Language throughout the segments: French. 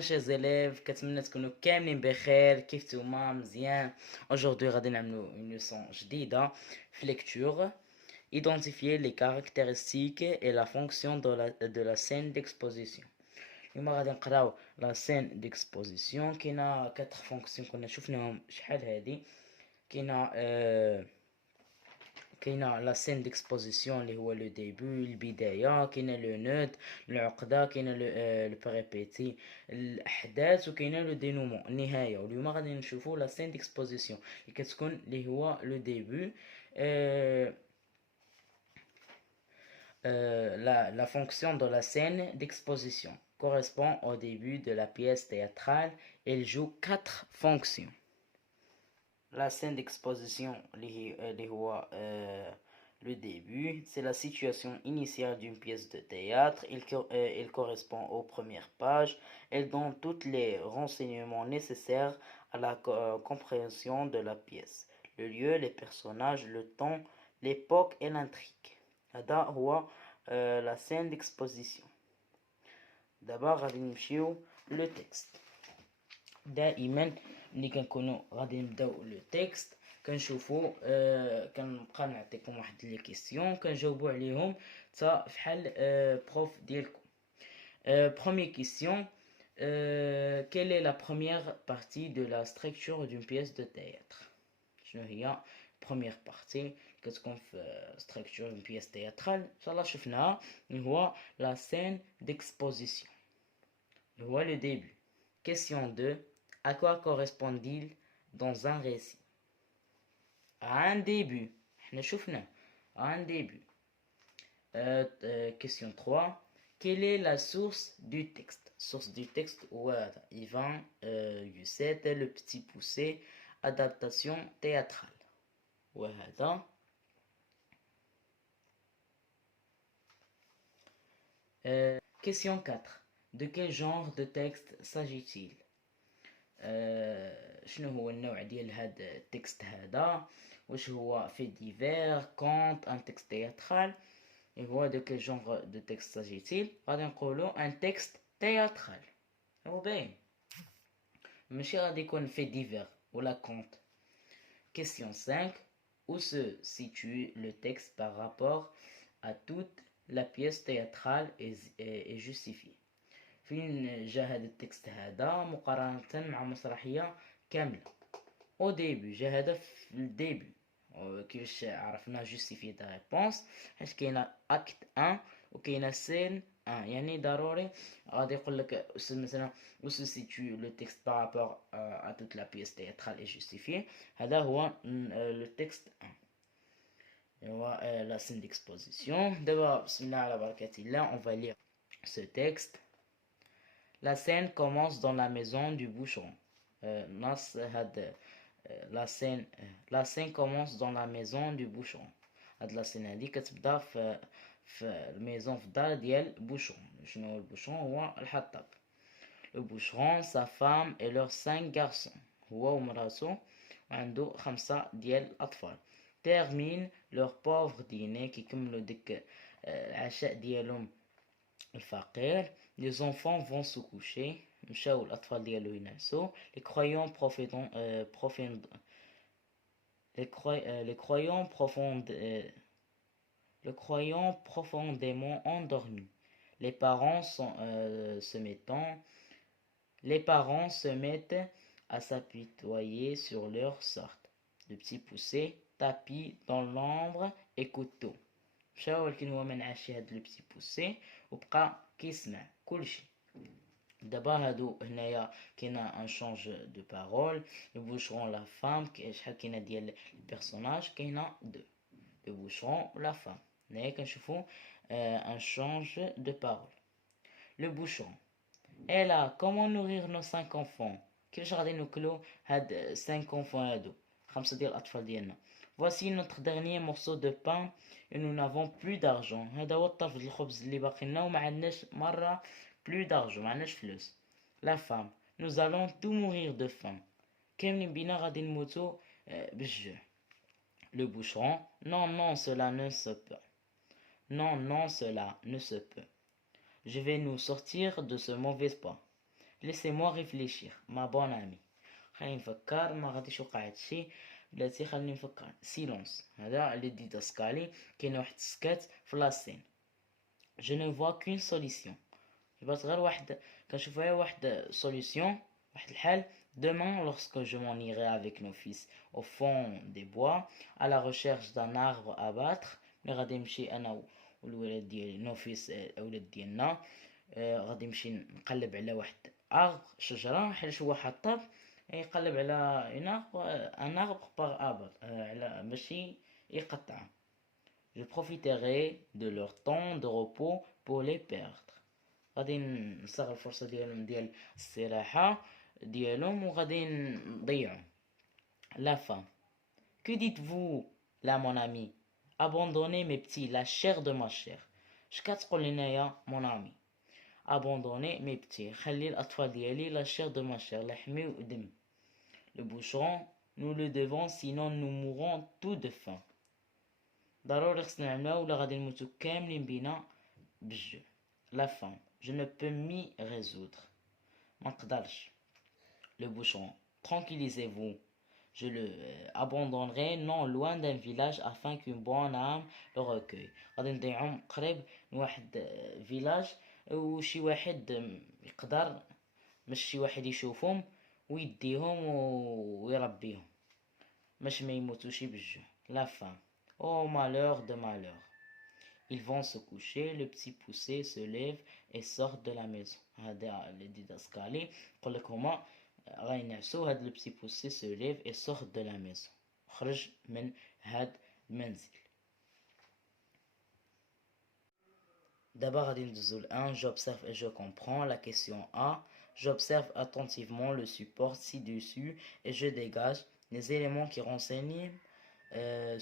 chers élèves كنتمنى تكونوا كاملين بخير كيف نتوما مزيان. Aujourd'hui غادي نعملوا une leçon جديدة في lecture. Identifier les caractéristiques et la fonction de la scène d'exposition. اليوم غادي نقراو la scène d'exposition. كاينه 4 فونكسيون كنا شفناهم شحال هادي. كاينه لا سين ديكسبوزيسيون اللي هو لو ديبي البدايه، كاينه لو نود العقده، كاينه لو بريبيتي الاحداث، وكاينه لو دينومون النهايه. واليوم غادي نشوفوا لا سين ديكسبوزيسيون اللي كتكون اللي هو لو ديبي. La fonction de la scène d'exposition correspond au début de la pièce théâtrale. Elle joue 4 fonctions. La scène d'exposition, le début, c'est la situation initiale d'une pièce de théâtre. Elle correspond aux premières pages. Elle donne tous les renseignements nécessaires à la compréhension de la pièce. Le lieu, les personnages, le temps, l'époque et l'intrigue. هذا هو la scène d'exposition. D'abord غادي نمشيو لو تكست. دائما ملي كنكونوا غادي نبداو لو تكست كنشوفوا كنبقى نعطيكم واحد لي كيسيون كنجاوبوا عليهم حتى فحال بروف ديالكم. Première question, quelle est la première partie de la structure d'une pièce de théâtre? شنو هي première partie كتكون في structure d'une pièce théâtrale؟ ان شاء الله شفناها هو la scène d'exposition اللي هو le début. Question 2, à quoi correspond-il dans un récit? À un début. احنا شفنا à un début. Question 3, quelle est la source du texte? Source du texte, ouais, Ivan, Yuset, le petit poussé, adaptation théâtrale. Ouais, question 4, de quel genre de texte s'agit-il? شنو هو النوع ديال هاد التكست هذا؟ واش هو في ديفير كونت ان تكست تياترال؟ هو دو كل جونغ دو تكست ساجيتيل؟ غادي نقولو ان تكست تياترال. هو باين ماشي غادي يكون في ديفير ولا كونت. Question 5, où se situe le texte par rapport à toute la pièce théâtrale est justifié. فين جا هذا التكست هذا مقارنة مع مسرحية كاملة؟ او ديبي جا هذا في الديبي. كيفاش عرفنا جوستيفي دا ريبونس؟ حيت كاينه اكت 1 وكاينه سين 1، يعني ضروري غادي يقول لك مثلا où se situe le texte par rapport à toute la pièce théâtrale est justifié. هذا هو le texte 1 هو la scène d'exposition. دابا بسم الله على بركة الله on va lire ce texte. La scène commence dans la maison du boucheron. La scène commence dans la maison du boucheron. هاد لا سين هادي كتبدا في الميزون في الدار ديال بوشرون. شنو هو البوشرون؟ هو الحطاب. Le boucheron, sa femme et leurs 5 garçons. هو ومراتو وعنده 5 ديال الأطفال. Termine leur pauvre dîner كيكملوا ديك العشاء ديالهم الفقير. Les enfants vont se coucher. مشاو الأطفال ديالو ينعسوا. Les croyants profondément endormis. Les parents se mettent à s'apitoyer sur leur sorte. Le petit poussé tapis dans l'ombre et couteau. مشاو ولكن هو منعش هاد لو بتي بوسي وبقى كيسمع كلشي. دابا هادو هنايا كاينه ان شونج دو بارول. لو بوشرون لا فام شحال كاينه ديال البيرسوناج؟ كاينه دو لو بوشرون لا فام. هنايا كنشوفو ان شونج دو بارول. لو بوشرون اي لا كومون نورير نو 5 enfants؟ كيفاش غادي ناكلو هاد 5 enfants هادو 5 ديال الاطفال ديالنا؟ Voici notre dernier morceau de pain et nous n'avons plus d'argent. هذا هو الطرف ديال الخبز اللي باقي لنا وما عندناش مره plus d'argent، ما عندناش فلوس. La femme, nous allons tous mourir de faim. كاملين بينا غادي نموتو بالجوع. Le boucheron, non, cela ne se peut. Non, cela ne se peut. Je vais nous sortir de ce mauvais pas. Laissez-moi réfléchir, ma bonne amie. خليني نفكر، ما غاديش يوقع هادشي. بلاتي خليني نفكر. سيلونس، هذا اللي ديداسكالي. كاين واحد السكات في لاسين. Je ne vois qu'une solution. جبت غير واحد، كنشوف غير واحد solution، واحد الحل. Demain, lorsque je m'en irai avec nos fils au fond des bois, à la recherche d'un arbre à battre. ملي غادي نمشي انا والولاد ديالي، نو فيس اولاد ديالنا، غادي نمشي نقلب على واحد ارغ، شجره، حيت هو حطب يقلب على ان ارغ باغ ابر، على ماشي يقطع. Je profiterai de leur temps de repos pour les perdre. غادي نستغل الفرصه ديالهم ديال الاستراحه ديالهم وغادي نضيعهم. La femme. Que dites-vous là mon ami? Abandonner mes petits, la chair de ma chair. شكتقول لنايا mon ami. Abandonner mes petits، خلي الأطفال ديالي la chair de ma chair، لحمي ودمي. Le boucheron, nous le devons sinon nous mourrons tous de faim. ضروري خصنا نعملو ولا غادي نموتو كاملين بينا بالجوع. La femme. Je ne peux m'y résoudre. ما نقدرش. Le boucheron. Tranquillisez-vous. Je le abandonnerai non loin d'un village afin qu'une bonne âme le recueille. غادي نضيعهم قريب من واحد فيلاج، وشي واحد يقدر، مش شي واحد يشوفهم ويديهم ويربيهم باش ما يموتوش بالجوع. La femme. Oh malheur de malheur. Ils vont se coucher, le petit poussé se lève et sort de la maison. هذا اللي ديداسكالي يقول لك هما غينعسوا. هاد لو بتي بوسي سو ليف اي سور دو لا ميزون، خرج من هاد المنزل. دابا غادي ندوزو ل1. J'observe et je comprends. La question A. J'observe attentivement le support ci-dessus et je dégage les éléments qui renseignent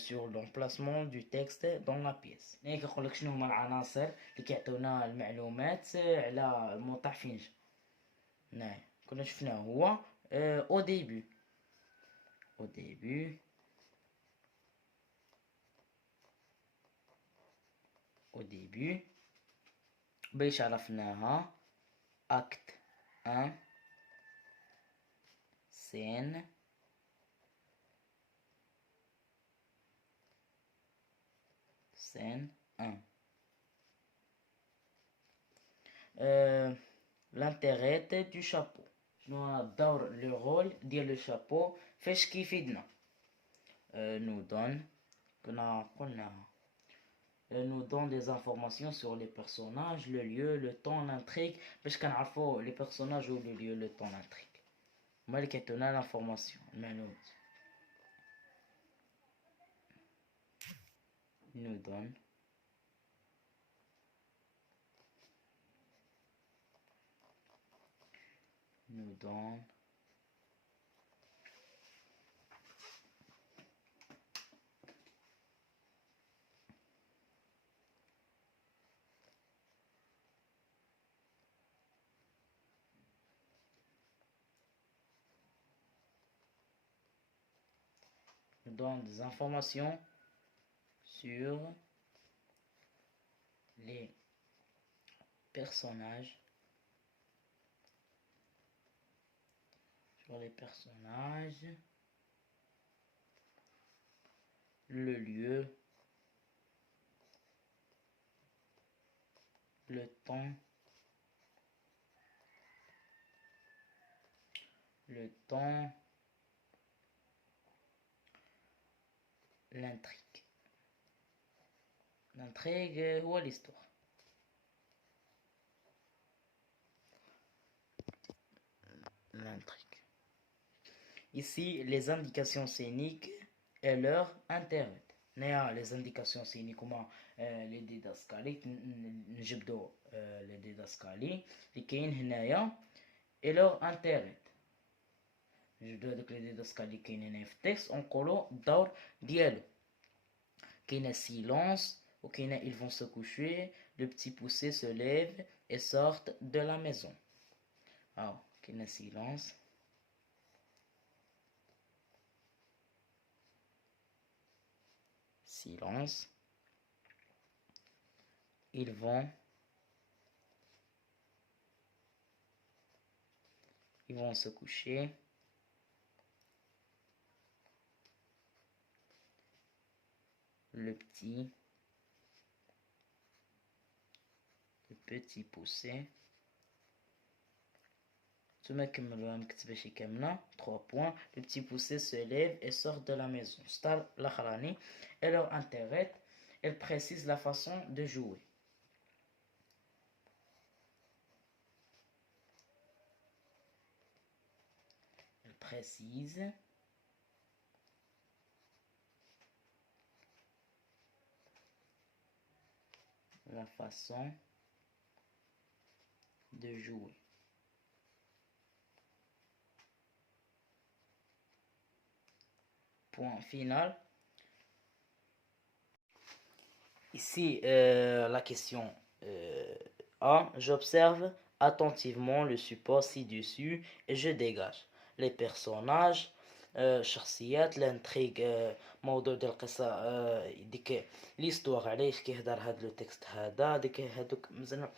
sur l'emplacement du texte dans la pièce. هنا كنقول لك شنو هما العناصر اللي كيعطيونا المعلومات على الموضع فين جا. هنايا كنا شفناه هو au début. Au début. Au début. باش عرفناها. acte 1 scène scène 1. l'intérêt du chapeau. شنو الدور لو رول ديال لو شابو فاش كيفيدنا؟ nous donne، كنا قلناها، nous donne des informations sur les personnages, le lieu, le temps, l'intrigue، باش كنعرفو les personnages ou le lieu, le temps, l'intrigue. هما اللي كيعطيونا l'information، المعلومات. nous donne des informations sur les personnages, le lieu, le temps, l'intrigue. L'intrigue ou l'histoire. L'intrigue. Ici, les indications scéniques et leur intérêt. Les indications scéniques هما لي ديداسكالي. نجبدو لي ديداسكالي اللي كاين هنايا et leur intérêt. نجبدو هادوك لي ديداسكالي اللي كاين هنايا في التكست ونقولو الدور ديالو. كاينه silence وكاينه ils vont se coucher, le petit poussé se lève et sortent de la maison. Alors كاينه silence. Ils vont Ils vont se coucher. Le petit poussé. 3 points. Le petit poussé se lève et sort de la maison. Star l'akhrani. Elle leur interrête. Elle précise la façon de jouer. Elle précise la façon de jouer. Point final. Ici, la question A. J'observe attentivement le support ci-dessus et je dégage les personnages, شخصيات, l'intrigue, موضوع ديال القصة, ديك l'histoire علاش كيهضر هاد لو تكست هذا, ديك هادوك مزال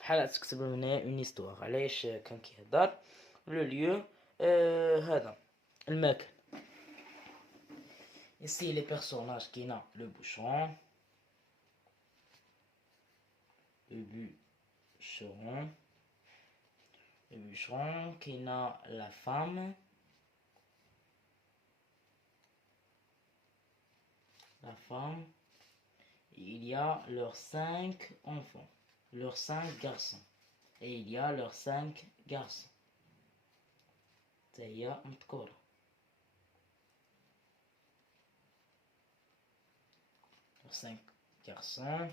بحال تكتب هنا اون histoire علاش كان كيهضر, لو lieu, هذا المكان. Ici les personnages qui n'a le bouchon, le bûcheron qui n'a la femme, il y a leurs 5 enfants, leurs 5 garçons, et il y a leurs 5 garçons. هي مذكورة. Leurs 5 garçons.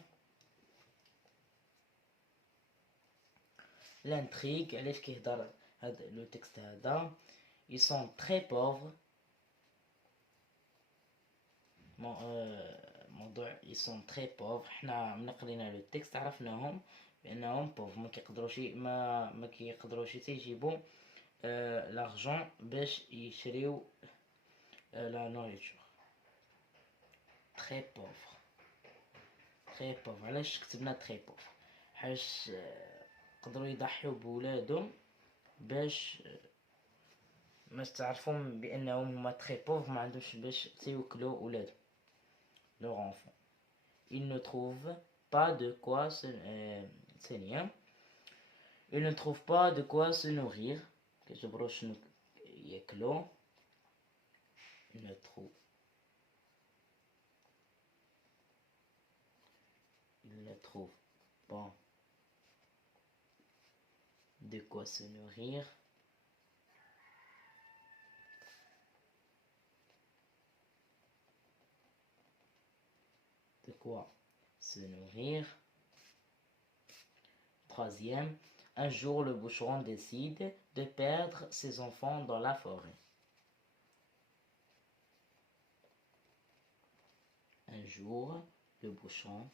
L'intrigue, علاش كيهضر هذا لو تكست هذا, ils sont très pauvres. موضوع ils sont très pauvres. حنا من قرينا لو تكست عرفناهم بانهم pauvres, ما كيقدروش تيجيبوا l'argent باش يشريو la nourriture. très pauvre. علاش كتبنا très pauvre؟ حاش قدروا يضحيو بولادهم باش تعرفهم بانهم هما très pauvres, ما عندهمش باش تيوكلوا ولادهم, leurs enfants. Ils ne trouvent pas de quoi se ils ne trouvent pas de quoi se nourrir. كيجبروا شنو ياكلوا. Ils ne trouvent pas de quoi se nourrir. Troisième, un jour le bûcheron décide de perdre ses enfants dans la forêt. Un jour, le bûcheron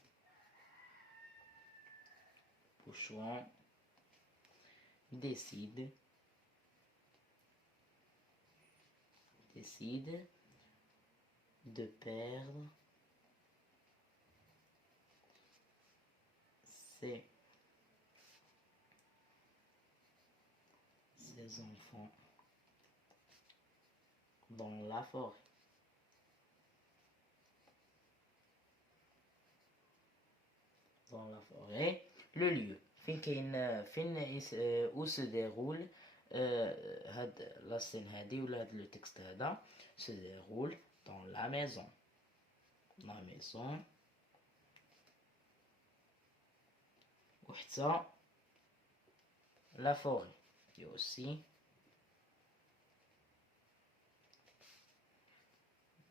décide de perdre ses enfants dans la forêt. Le lieu où se déroule la scène هذه ولا le texte هذا se déroule dans la maison. وحتى la forêt, et aussi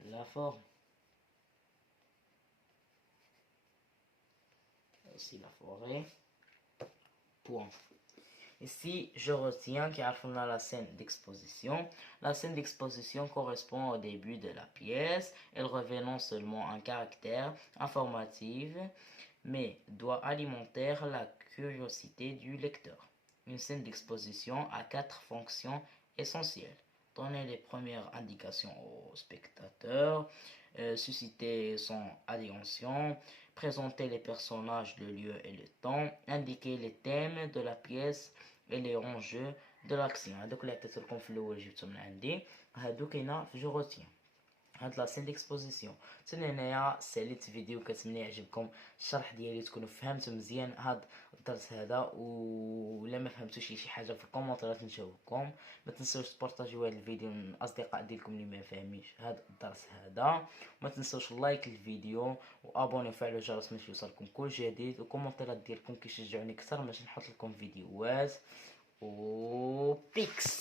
la forêt. Point. Ici, je retiens qu'on a la scène d'exposition. La scène d'exposition correspond au début de la pièce. Elle revêt non seulement un caractère informatif, mais doit alimenter la curiosité du lecteur. Une scène d'exposition a 4 fonctions essentielles. Donner les premières indications au spectateur, susciter son attention, présenter les personnages, le lieu et le temps, indiquer les thèmes de la pièce et les enjeux de l'action. هادوك اللي عطيت لكم في الاول جبتهم من عندي، هادو كاينه في جو روتين. هاد لاسين ديكسبوزيسيون. تاني هنايا ساليت فيديو، كنتمنى يعجبكم الشرح ديالي، تكونوا فهمتوا مزيان هاد الدرس هذا، ولا ما فهمتوش شي حاجه في الكومونتيرات نجاوبكم. ما تنسوش تبارطاجيو هاد الفيديو من الاصدقاء ديالكم اللي ما فاهمينش هاد الدرس هذا. ما تنسوش لايك الفيديو وابوني وفعلوا الجرس باش يوصلكم كل جديد، وكومونتيرات ديالكم كيشجعوني اكثر باش نحط لكم فيديوهات. و بيكس.